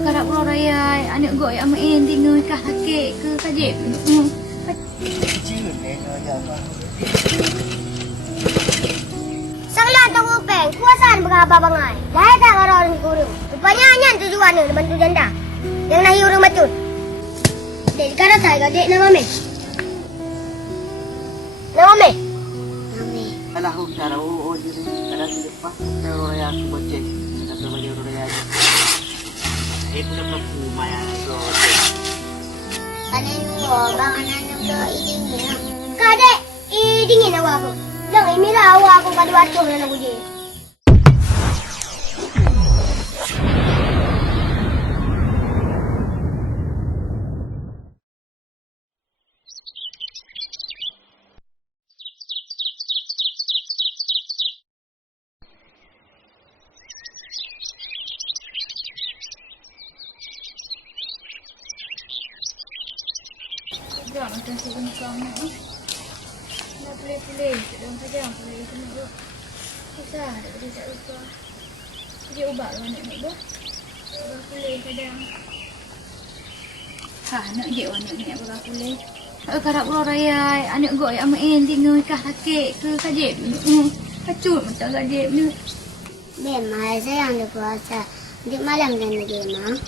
Karap pulau raya, anak goi ama ending kah kek ke kajep. Sangla tong upeng, kuasaan berapa bangai. Dah tak orang kurung. Rupanya hanya tujuan ni bantu janda. Yang nak hiu rumah tu. Dek kata saya dek nama me. Nama me. Alah cara jadi kada lepas kalau ya aku baca kata baca raya aja. Itu dapat lumayan so. Kanen ko bang anan ko idingin. Kade idingin awak ko. Lang imira awak ko kadua tu na naguji. Jangan macam sengkang ni. Nak pilih-pilih, dalam saja pilih tu. Susah, dia tak lupa. Dia ubah lah nak buat. Pilih kadang. Nak je anak ni apa pilih. Karap pulau raya, anak goi ama ending kah kek ke kajep. Kacut macam kajep ni. Memang saya yang puasa. Di malam dan di rumah.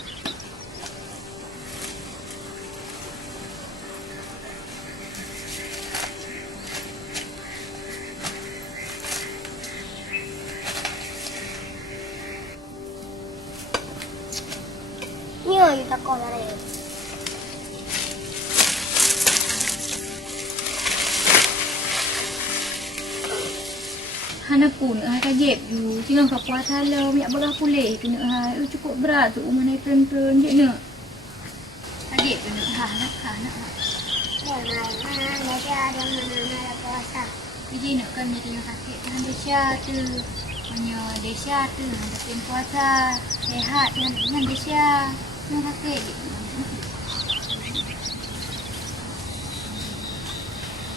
Ni orang tak kau lari. Anak pun kajep you. Tinggal kau puasa lah. Minyak berah pulih tu nak. Cukup berat tu. Mana peren-peren je nak. Kajep tu nak. Nak. Memang Malaysia ada mana-mana puasa. Jadi nak kan dia tengah sakit dengan Desya tu. Hanya Desya tu. Ada pun puasa. Sehat dengan Desya. Tengah sakit je.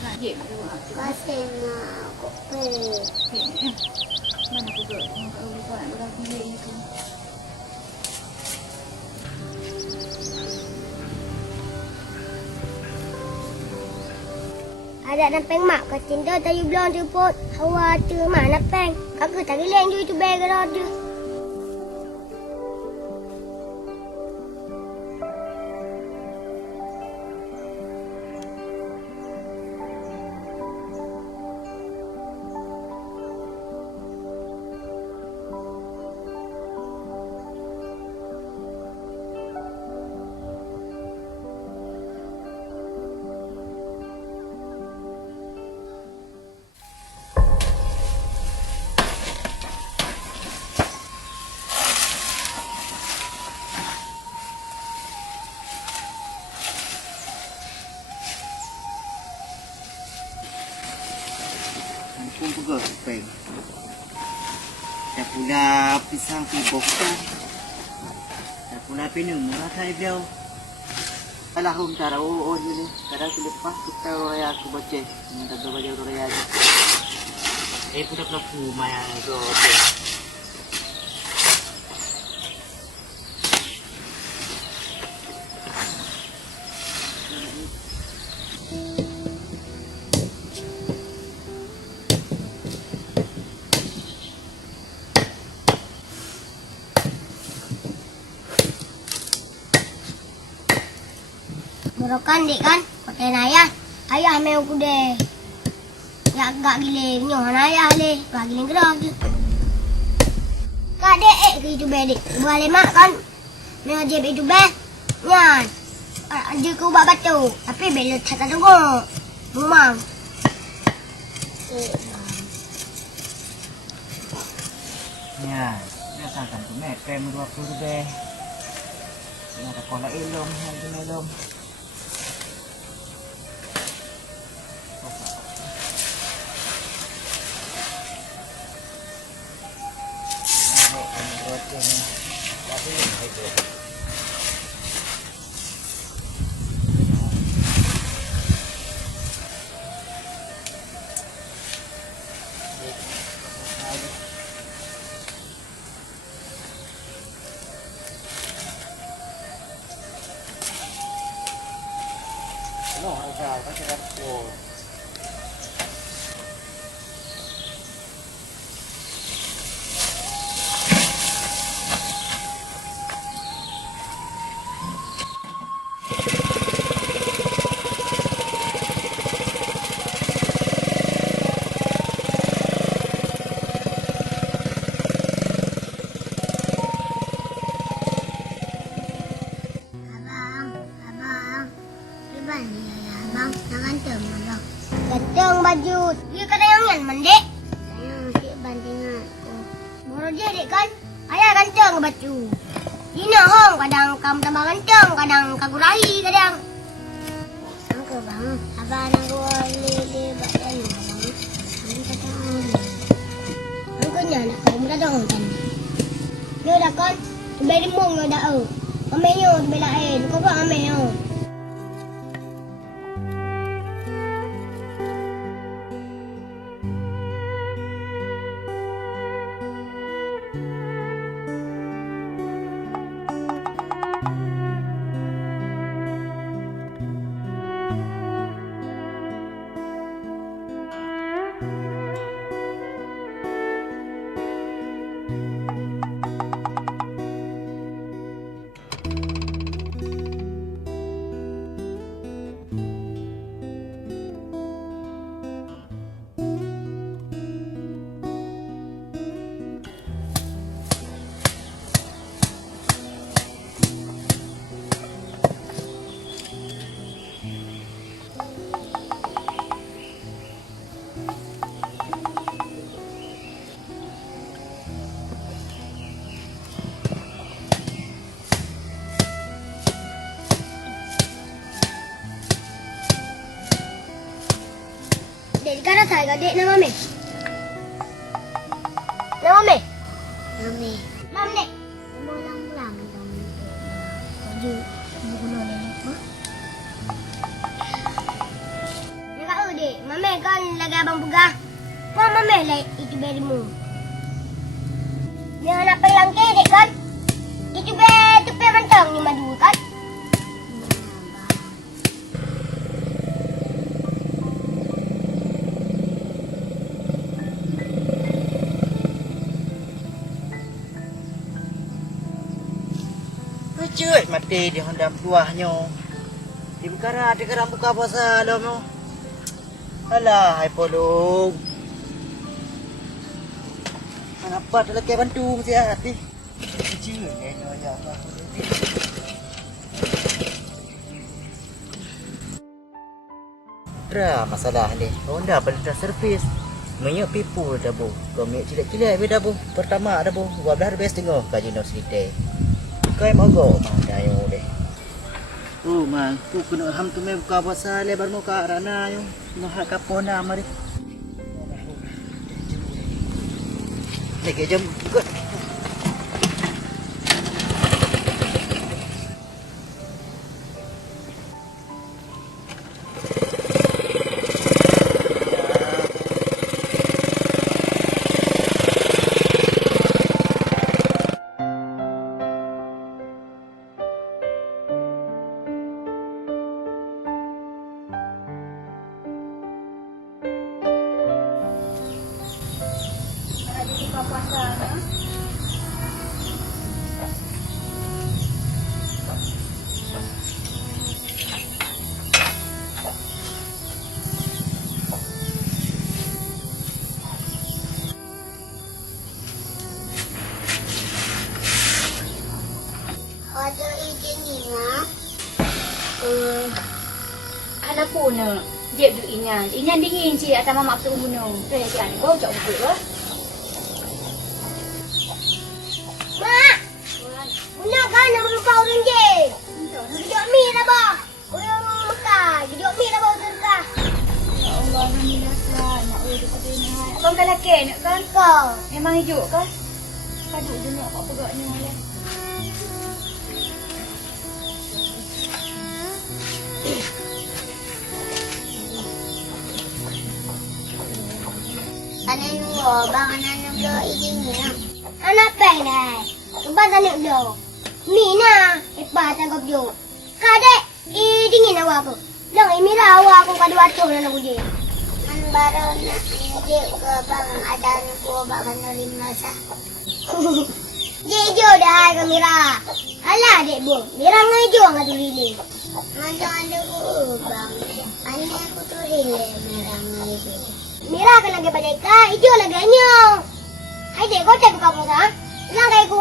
Kajep tu. Kasih nak kopi. Mana aku buat? Aku lupa nak berapa pilih tu. Ada nampeng mak kau cinta tadi belum jemput. Hawa tu mak nampeng. Aku tak geleng tu beg kalau tu. Kung pegah peng. Dah pula pisang tibok kan. Dah pula pinung murah saya dia. Alah cara jadi kada lepas kita raya aku baca kata baca raya aja. Itu dapat lumayan so. Merokan dek kan, koten ayah. Ayah mau kude. Ya agak gile nyohan ayah le, bagi ling gerak je. Kak dek ke itu bedek. Boleh mak kan. Mau je itu be. Nyan. Dia ke ubah batu, tapi bela tak tengok. Memang. Ya, biasakan tu pem 20 deh. Ada kola ilom, ada melom. no, sa kasi ko. Abang. Iban dia ya, abang. Jangan teman abang. Ganteng baju. Dia kena yang mandi. Sayang, si Iban tengok. Baru dia dek kan? Ayah ganteng baju. Dina hong kadang kamu tambah ganteng, kadang kagurahi kadang. Angka bang, abang aku lele badan abang. Kami kata angkanya nak kau muda dong kan. Dia dah kan? Beri mong dah au. Ameyo belain, kau buat ameyo. Dek kana saya dek nama me. Nama me. Mami. Mam dek. Mulang-mulang dong. Baju buku nenek mah. Dia kau dek, mami kan lagi abang pegah. Wah mami lah itu berimu. Dia nak pelang ke dek kan? Itu pe mantang ni madu kan? Cuy, mati di Honda buahnya. Di perkara ada kerang buka puasa lo mo. Alah, hai polong. Kenapa tu lagi bantu mesti hati. Cuy, ni ya apa. Dra masalah ni. Honda pada servis. Minyak pipu dah bu. Kau minyak cilik-cilik dah bu. Pertama dah bu. 12 best tengok kaji no site. Kau mau go mana yo deh. Oh mang, tu kena ham tu me buka puasa lebar muka rana yo. Mau hak kapona mari. Lagi jam good. Ada izin ni lah. Anak puna. Dia duduk inyan. Inyan dingin cik atas mamak tu gunung. Tu yang cik anak kau cak buku ke? Mak! Guna kan nak berlupa orang je. Duduk mi dah bah. Orang Mekah. Duduk mi dah bah terkah. Ya Allah, Alhamdulillah. Nak urut pada ingat. Abang kan laki nak kan? Kau. Memang hijuk kan? Kaduk je nak apa pegaknya lah. Anak nunggu, bang anak nunggu izin ni lah. Anak peng dah. Lepas anak nunggu. Mi na, lepas tangkap jo. Kadek, dingin awak apa? Lang, imira awa ako kaduwato na nakuji. Ang baron na hindi ko bang adan ko ba manalim na sa. Jejo dah kamera. Alah dek bu, mira ngejo ngadulili. Mana ko bang. Ani aku tu rile mira ngejo. Mira kan lagi balik ka, ijo lagi nyo. Hai dek kau cek kamu sa. Lang kay ko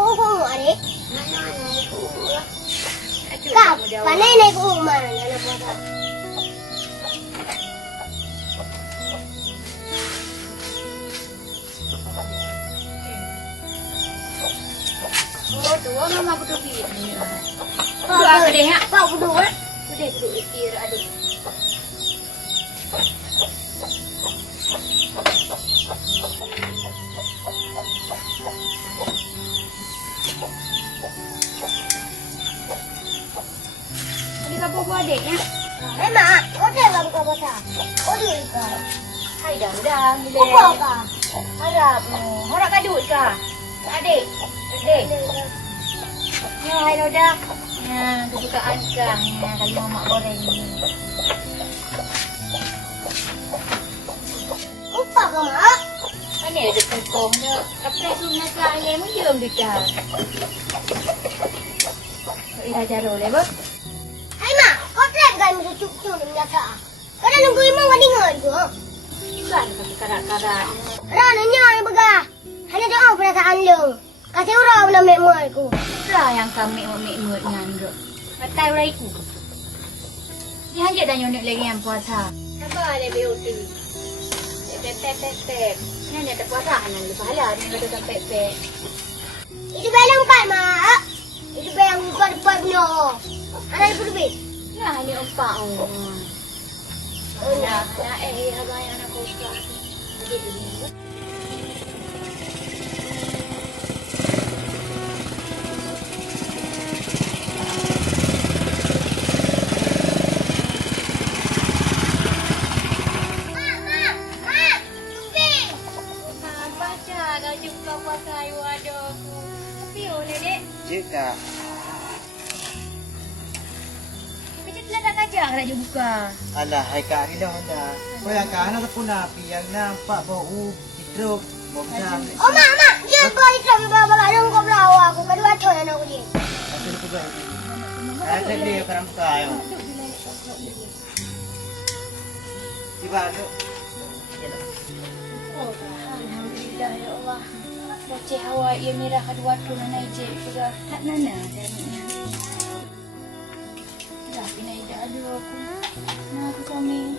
are. Mana ko. Kap, panay na ko mana na po sa. Oh, tu mama aku tu pilih. Kau apa deh ha? Kau berdua. Sudah tu ikir adik. Adik apa buat adiknya? Mak, kau tengok buka bata. Kau dulu ka. Hai dah, Buka ka. Harap harap kadut kah? Adik, adik. Ya, hai dah. Nah, kesukaan kang. Nah, kali mama goreng ni. Buka ka mak. Kan ada pukong dia. Tapi tu nak kaya mu jom dekat. Ira jaro le bos. Hai mak, kau tengok kan mesti cucu ni biasa. Kau dah nunggu imam wadi ngon tu. Kan tapi karak-karak. Rananya yang begah. Hanya doa perasaan lu. Kasih urau nak mek moi ku. Lah yang kami mek muat nganduk. Katai urai ku. Dia hanya dah nyonek lagi yang puasa. Sabar le beauty. Pep. Ni ada puasa kan lu pahala ni ada sampai pep. Itu belum empat mak. Itu belum empat no. Anak itu lebih. Nah, ni empat orang. Oh, nah, abang yang nak kuasa. Jadi ni. Jika Macam tu nak kajak nak je buka. alah hai ka ni dah dah. Kau yang ka anak pun api yang nampak bau hidrop bau jam. Oh mak, dia boleh terus bawa dong kau belawa aku kedua cowok nak uji. Aku lupa dah. Ada dia kerang kayu. Tiba tu. Oh, alhamdulillah ya Allah. Bocah hawa ia merah kedua tu nak naik sudah tak nana dan ni. Dah pinai dah ada aku. Nah, aku kami.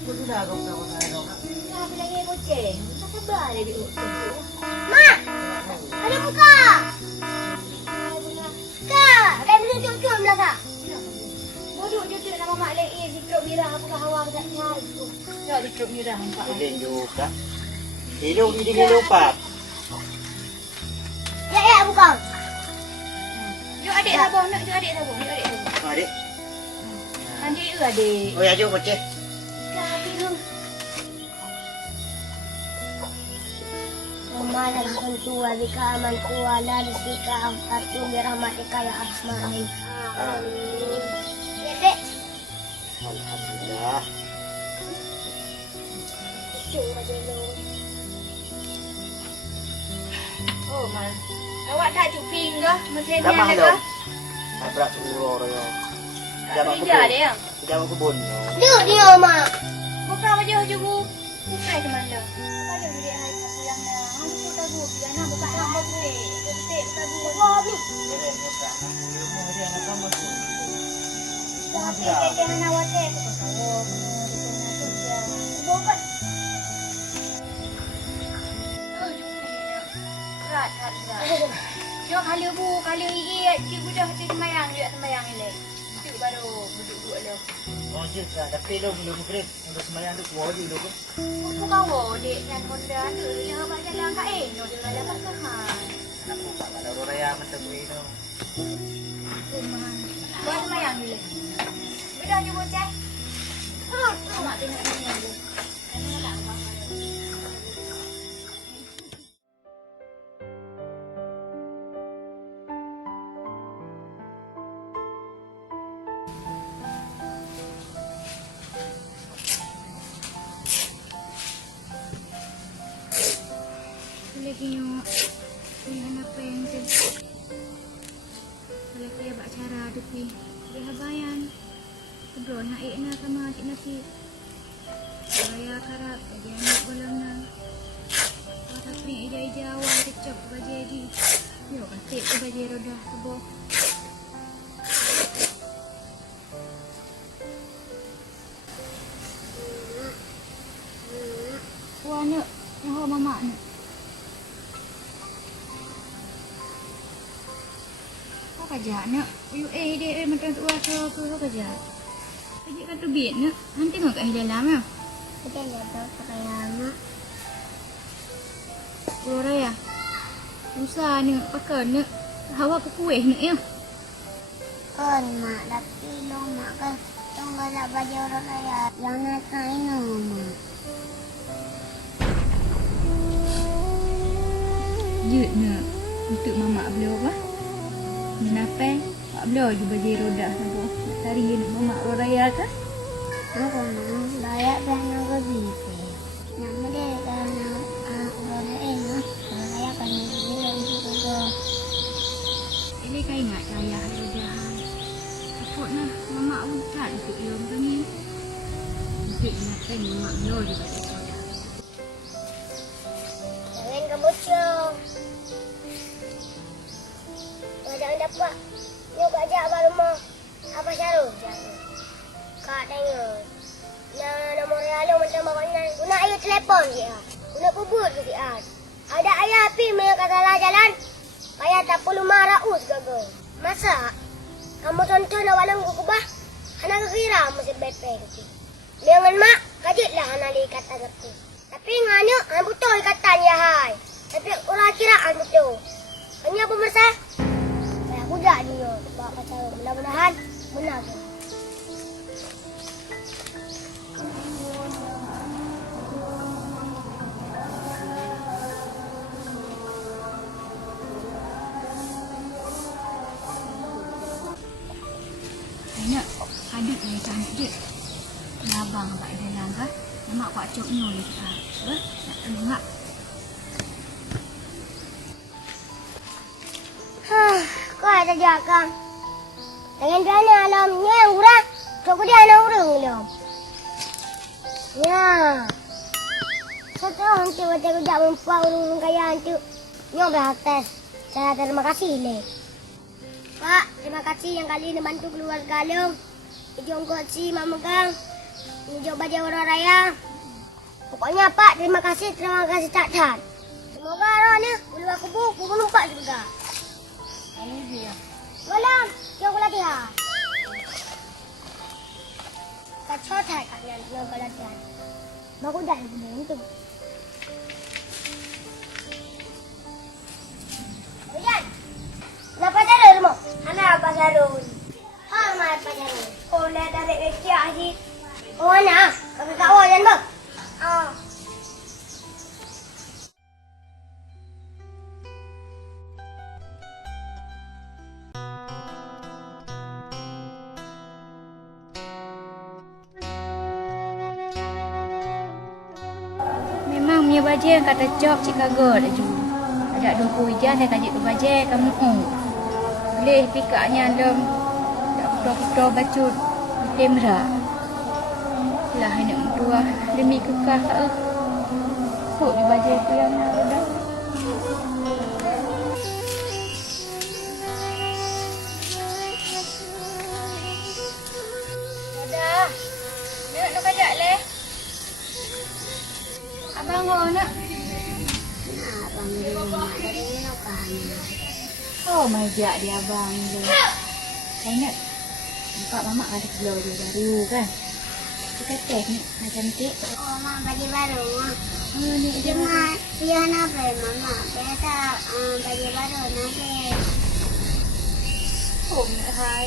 Kau sudah kau kau kau. Dah pinai bocah. Tak sabar dia di Mak, ada buka. Kak, dah bisa cucu belakang. Bodoh je tu nama mak lek di truk merah apa hawa tak nyari tu. Ya di truk merah nampak. Boleh juga. Hidup ini lupa. Ya, buka. Jom adik sabah nak jom adik sabah. Jom adik sabah. Adik. Adik ke adik? Oh ya jom bocah. Dah tidur. Mana tua bika aman tua dari sika satu birahmatika ya arhamar. Amin. Ya dek. Alhamdulillah. Coba dulu. Oh mal. Awak tak cuping ke? Mesin ni Dah ada mahal. ke? Tak berat uror yo. Dah mak Kerja dia yang. Dah mak kebun. Duk dia mak. Bukan aja je bu. Bukan ke mana? Kalau dia hari pulang dah. Hang tu tahu dia nak buka lampu ni. Betul tahu. Wah ni. Ilmu dia nak tambah. Dah kita nak awak teh. Oh, kita nak kerja. Bukan. Berat. Jom kali bu, kali ini cikgu dah sembahyang dia sembahyang ni. Cikgu baru duduk le. Oh je sah. Tapi dah belum grade. Untuk sembahyang tu kuat je dulu. Aku bawa dek dan Honda tu dia abang jalan kat no dia ada pasangan. Ada orang raya macam tu itu. Buat sembahyang ni le. Sudah je bocah. Mak tengok ni dulu. Lagi nyok. Ni anak pen tu. Kalau kaya buat cara tu pi. Dia habayan. Kedua nak ikna sama cik nasi. Saya karap dia anak bolongna. Tapi ija-ija awal kecap baju di. Yo katik ke baju roda tubuh. Wah nak, nyawa mama nak. Apa kerja nak? Dia macam tu rasa apa kerja? Kerja kat tu biat nak. Nanti tengok kat dalam ya. Kita jatuh pakai lama. Pulau Raya. Susah nak pakai nak. Hawa ke kuih nak ya. Kan mak tapi lo mak kan tunggu nak baju orang kaya. Yang nak kain mak. Jut nak. Untuk mama beliau apa? Kenapa? Mak beliau je baju roda nampak. Nak cari nak mama Pulau Raya kan? Aku mau layak dan aku bisa. Nama dia kerana orang lain layak kan dia juga. Ini kau ingat ayah rodahan. Takut nak mama ucap untuk dia tu ni. Untuk nak mama beliau je baju roda. Jangan kebucung. Jangan dapat. Nyok ajak abang rumah. Apa Syarul? Kak tengok. Nombor Realo macam bapaknya. Guna ayah telefon je. Guna bubur ke si Ad. Ada ayah api mereka salah jalan. Ayah tak perlu marah us gagal. Masa? Kamu tonton awalang kubah. Anak kira masih bepeng. Dengan mak, kajitlah anak ikatan aku. Tapi nganya, anak butuh ikatan ya hai. Tapi orang kira anak butuh. Hanya apa masa? Aku dah dia. Bapak pacar. Mudah-mudahan benar. Nak aduk ni cantik je. Abang pak dalam kan. Mak pak cok ni oleh kita. Nak tengok. Kau ada jaga. Dengan dana alamnya yang kurang. Kau dia anak orang belum. Ya. Satu hantu macam kerja mempunyai urung kaya hantu. Nyo berhatas. Saya terima kasih le. Pak, terima kasih yang kali ini bantu keluarga Leong. Ijong koci Mak Megang. Ijong baju orang raya. Pokoknya Pak, terima kasih tak. Semoga rohnya keluar kubu numpak juga. Ini dia. Malam, yang latihan. Kacau tak kalian yang latihan. Baru dah begini tu. Ayan. Kenapa taruh rumah? Anak apa taruh? Mana apa taruh? Oh, nak tarik kecil aje. Oh, nak. Kakak kau jangan bang. Memang punya baju yang kata cok cik kagak dah jumpa. Ada 20 hujan dia kajik tu baju kamu boleh pikaknya dalam putra-putra bacut kamera. Lah nak dua demi kekah tak kok di baju tu yang ada. Dah. Nak kajak leh. Abang nak. Abang dia nak Oh, majak dia abang tu. Saya nak nampak mamak ada keluar dia baru kan. Kita test ni macam cantik. Oh, mak baju baru. Ni dia Cuma dia nak beli mama. Biasa baju baru nanti.ผมhai.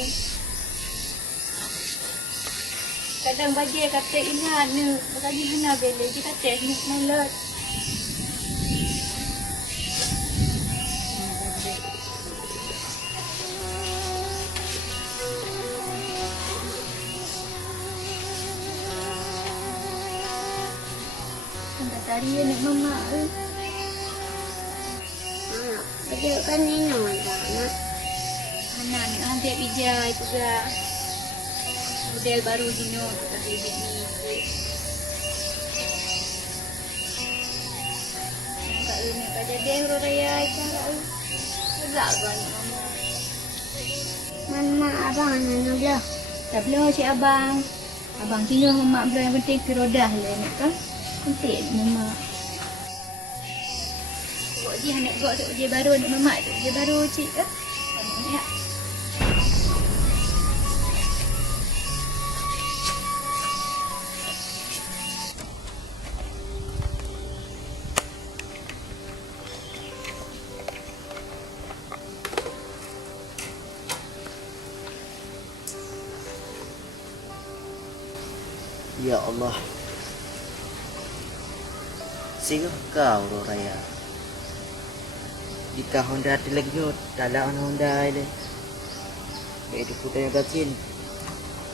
Kadang bagi kata Ilhan ni, bagi Hina bela dia kata ni malat. Sampai tadi nak mama. Baju kan ni nak. Anak ni ambil pijai juga. Model baru Dino tadi ni. Kak ini pada dia huru raya cara agak kan mama. Mama abang nak belah. Tak boleh cik abang. Abang kira mama belah yang penting kerodah lah nak kan. Penting mama. Buat dia nak buat tu dia baru nak mama tu dia baru cik ke. Ya. Ya Allah. Singa kau raya. Jika Honda terlegyot, dalam Honda ini. Itu kita yang kacin.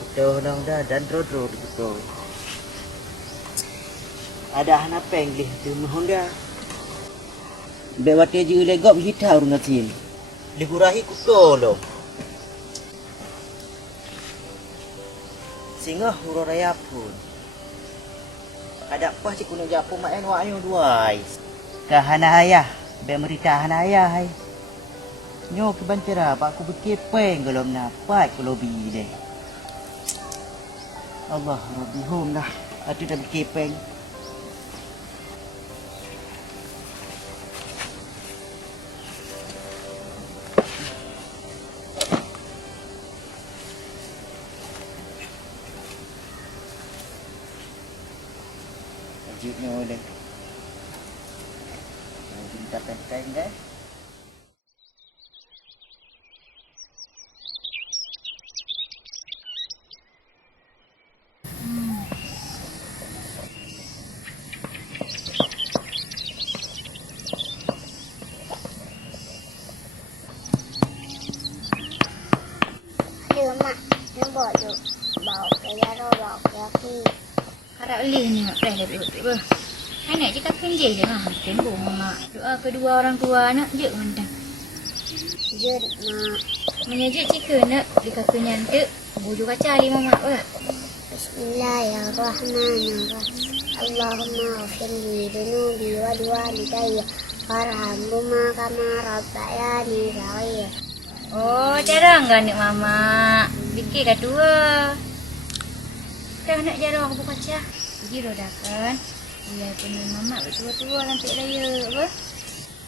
Kita Honda dan Rodro betul. Ada anak penglih tu Honda. Bewati je legop hitau ngacin. Ligurahi kutolo. Singa huru raya pun. Ada apa sih kuno japu main wa ayo duai. Kahana ayah, be merita hana ayah hai. Nyo ke bantera pak ku bekepeng kalau napak kalau bi deh. Allah Rabbi hum dah. Atu dah bekepeng. Wujudnya oleh minta penteng deh. Ayo mak, nak bawa tu. Bawa ke Yaro, bawa ke aku. Harap boleh ni mak dah betul apa. Anak je kaki je lah. Tembok mama. Doa kedua orang tua anak je mandang. Jod mak. Menyejik jika nak di kaki nyantuk. Bujuk kaca ali mama pula. Bismillahirrahmanirrahim. Allahumma ghfirli dunubi wa liwalidayya warhamhuma kama rabbayani shaghira. Oh, jarang kan ni mama. Fikir dah tua. Dah nak jarang aku kaca. Pergi dah kan. Dia punya mama bertua-tua nanti raya apa?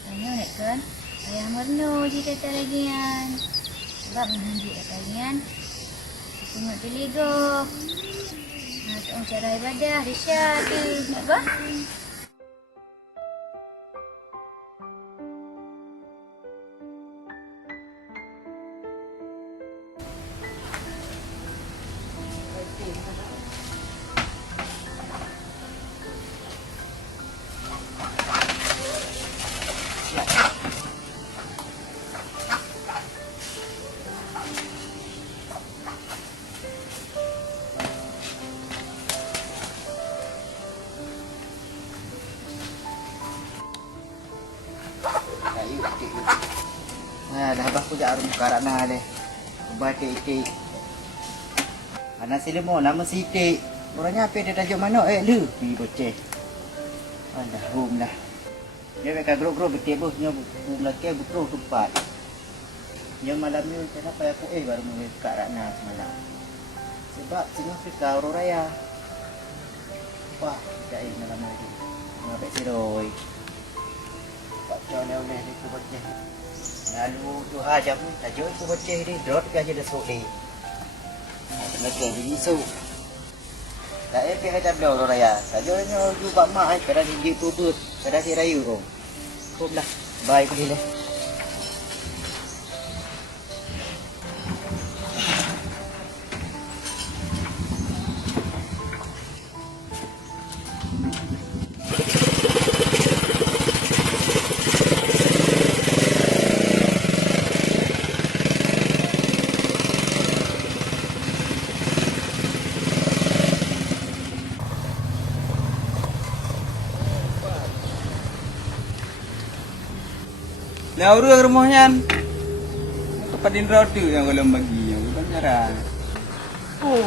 Tanya nak kan? Ayah merno je kata lagi kan. Sebab menanjuk kata lagi kan. Tengok telego. Nak cara ibadah, Risha tu. Nak apa? Nah, dah aku jak arum karana deh. Baca itik. Anak silemo nama Siti. Orangnya apa dia tajuk mana lu pi boceh. Alah hum dah. Dia mereka gro-gro betul bos nya hum laki bukro tempat. Yang malam ni kenapa aku baru mula kat Ratna semalam. Sebab Singapura Afrika orang raya. Wah, tak malam lagi. Ngapek siroi. Pak oleh ni ku boceh. Lalu tu hajam tajuk ku boceh ni drop ke aja dah sore. Mereka di isu. Tak pihak tak belau orang raya. Sajanya ju bak mak kadang gigi tubut, kadang si rayu tu. Kumlah. Bye ku dia. Dah urus rumahnya. Kepadin roti yang kalau bagi yang bukan cara. Oh.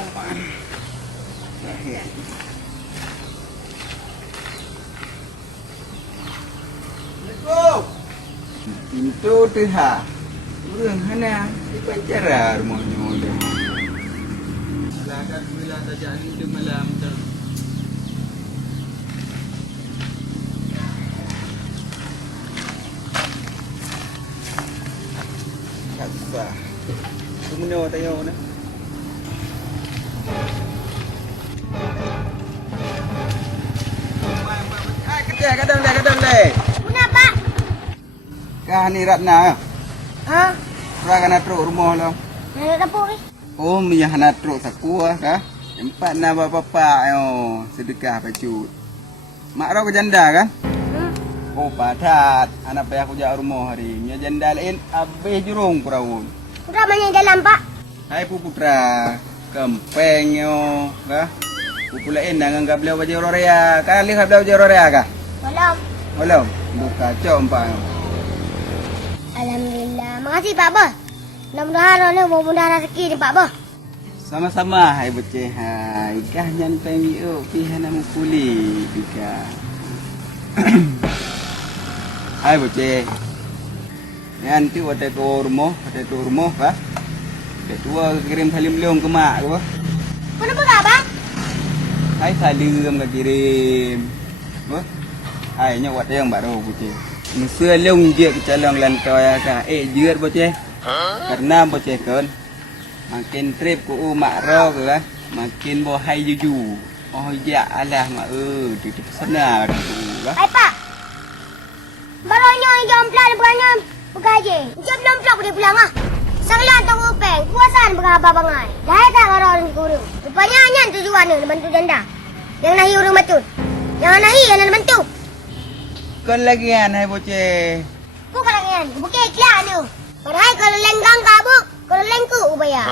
Assalamualaikum. Pintu tu ha. Urang hana. Bukan cara rumahnya udah. Lakan bila saja ni malam tu. Susah. Semua tengok ni. Kadang le. Kenapa? Kah ni Ratna. Ha? Pra kana truk rumah lo. Nak dapur ni. Oh, miyah na truk sakua kah? Empat na bapa yo sedekah pacut. Mak ro ke janda kan? Oh, padat. Anak payah aku jak rumah hari. Mia janda lain habis jurung peraun. Putra banyak dalam, Pak. Hai putra, kempeng yo, kah? Pupulain dengan gablau baju rorea. Kali gablau baju rorea kah? Malam. Belum. Buka cok empang. Alhamdulillah. Makasih, Pak Bos. Mudah-mudahan ni mudah rezeki ni, Pak Bos. Sama-sama hai bocah. Hai kah nyanteng yo pihan nama kuli pika. Hai bocah. Nanti waktu tu rumah kah? Ketua kirim salim leong ke mak ke apa? Kenapa tak, Bang? Hai salim ke kirim. Apa? Hai nyok yang baru bocah. Musuh leong je ke calon lantai kah? Jeut bocah. Karena bocah kan makin trip ku mak ro ke kan? Makin bohai juju. Oh ya alah mak di sana tu kan? Hai, Pak. Barunya jam pelan bukannya begaji. Jam belum pelak dia pulang ah. Sanglan tong upeng, kuasaan berapa bangai. Dah tak karo orang guru. Rupanya nyan tujuan ni bantu janda. Yang nahi urung matut. Yang nahi yang bantu. Kon lagian hai bocah. Ku kalangan, bukan ikhlas ni. Padahal kalau lenggang kabuk, kalau lengku ubaya.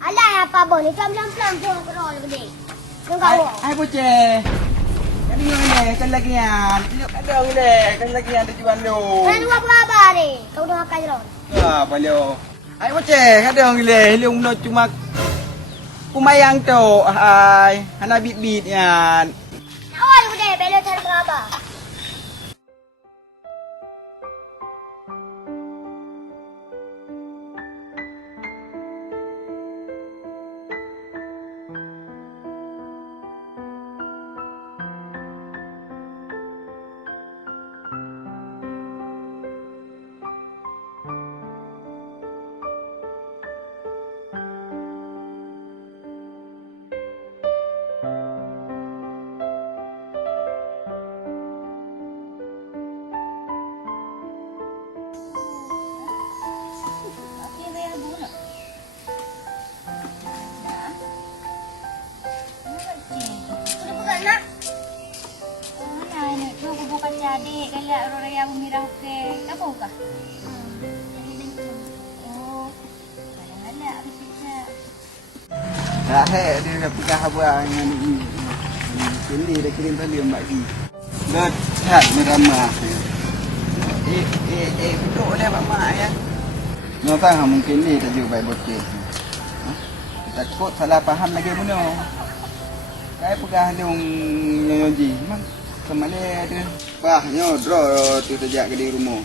Alah apa boh ni jam belum pelan tu karo gede. Nengkau. Hai bocah. Kadi ni kan lagian. Tengok kadang ni kan lagian tujuan lu. Kan dua berapa ni? Kau dah makan jelon. Apa lu? Hai bocah, kadang ni leong no cuma kumayang tu. Hai, hana bit-bit yan. Awal gede bela cari berapa? Adik galak raya bumirah ke apa kah? Oh. Galak bisa. Dah dia dah pikah apa dengan ni. Ini dah kirim tadi Mbak Di. Dah chat meramah. Duduk dia mak ya. Nota mungkin ni tajuk baik bocah. Takut salah faham lagi punya. Kai pegah dong nyoji. Memang kemana ada. Bahnya draw tu sejak ke di rumah.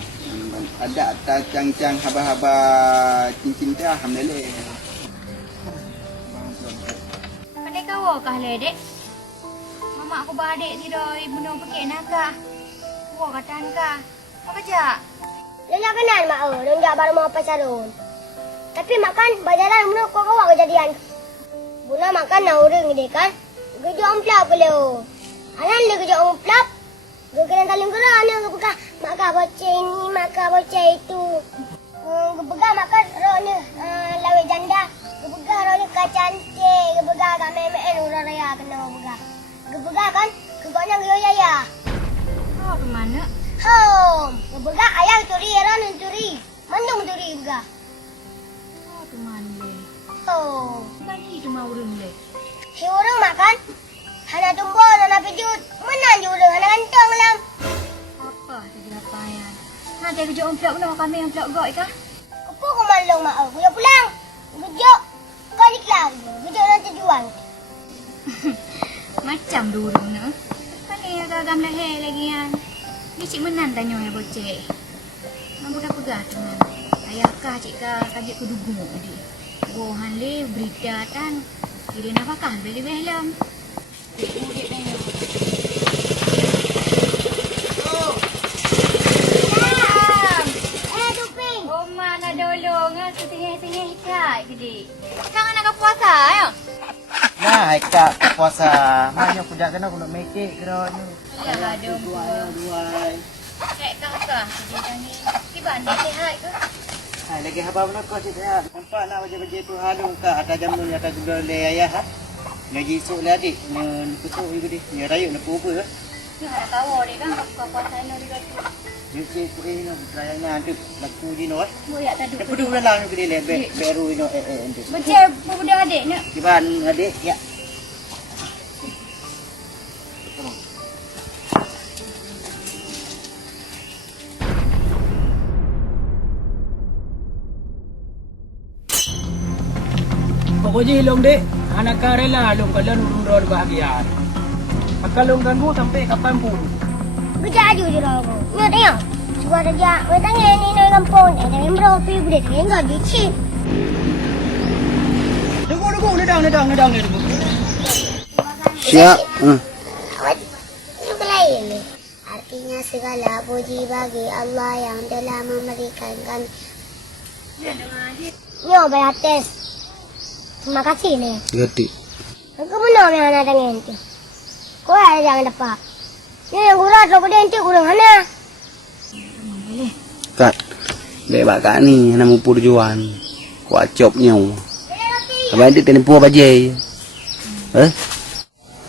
Ada atas cang-cang haba-haba cincin dah alhamdulillah. Pandai kau kah le dek? Mama aku badik tidak ibu nak pakai nakah. Wah katan kah? Apa kerja? Dia kenal mak dia enggak baru mau pacaran. Tapi makan berjalan menurut kau kejadian. Buna makan nak orang dia kan. Kerja omplap beliau. Anan dia kerja omplap. Dia kena talim gerak ni buka makan bocah ini, makan bocah itu. Gebegah makan roh ni lawe janda. Gebegah roh ni cantik, gebegah kat memen orang raya kena gebegah. Gebegah kan kegoknya geyo ya. Oh ke mana? Hom, gebegah ayang curi, orang curi. Mandung curi gebegah. Oh ke mana? Oh, Bagi cuma urung le. si orang makan. Hana tumbol, hana pijut. Mana je orang, hana kantong lah. Apa saja payah. Ha Nanti kerja umplok no kami umplok gok ikah. Apa kau malu mak aku? Ya pulang. Kerja. Kalik lagi. Kerja nanti jual. Macam dulu no. Kan ni agam leher lagi kan. Ni cik menan tanya ya bocek. Nampu dah pegah tu kan. Ayah kah cik kah kajik kudugu tadi. Bohan le berita tan. Kira nafkah beli belam. Mudik tanya. Oma nak dolong ah setengah-setengah ikat gede. Jangan nak puasa ya. Nah, ikak puasa. Banyak aku dah kena aku nak make it kena ni. Ya ada Dua. Kek kakak jadi ni. Tiba ni sihat ke? Hai, lagi apa nak kau cerita? Nampaklah wajah-wajah tu halu ka atas jamu ni atas gula le ayah ha. Ngaji esok le adik. Ni kutuk juga dia. Ni rayuk nak apa? Ni ada tahu dia kan kau puasa ni dia tu. Yuci kuri no rayana tu laku di no. Boyak tadi. Dia pedu dalam gede le beru no ente. Betul budak adik nak. Kiban adik ya. Pokoknya hilong dek, anak karela long kalian urun bahagia. Akalong ganggu sampai kapanpun. Kerja aja je lah aku. Ni tengok. Suka kerja. Mereka tanya ni nak kampung. Tapi mereka pergi boleh tengok enggak dicip. Dugu, nedang. Siap. Awak itu lain ni. Artinya segala puji bagi Allah yang telah memberikan kami. Ni obat tes. Terima kasih ni. Gati. Aku benar yang anak tanya tu. Kau ada jangan dapat. Ni yang kurang tu kau dia kurang mana? Kat. Bebak kat ni nama perjuan. Kuat copnya. Abang dia tena puas bajai.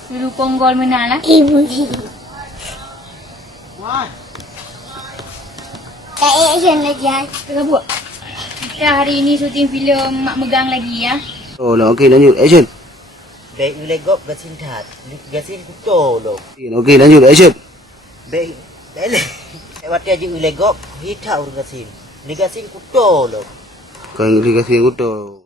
Dulu ponggol menang lah. Ibu. Tak action lagi ah. Kita buat. Kita hari ini syuting filem Mak Megang lagi ya. Oh, okey lanjut action. Baik legop gasin tat. Gasin kuto lo. Okey lanjut action. Baik. Dale. Lewat aja legop hitau gasin. Ni gasin kuto lo. Kau gasin kuto.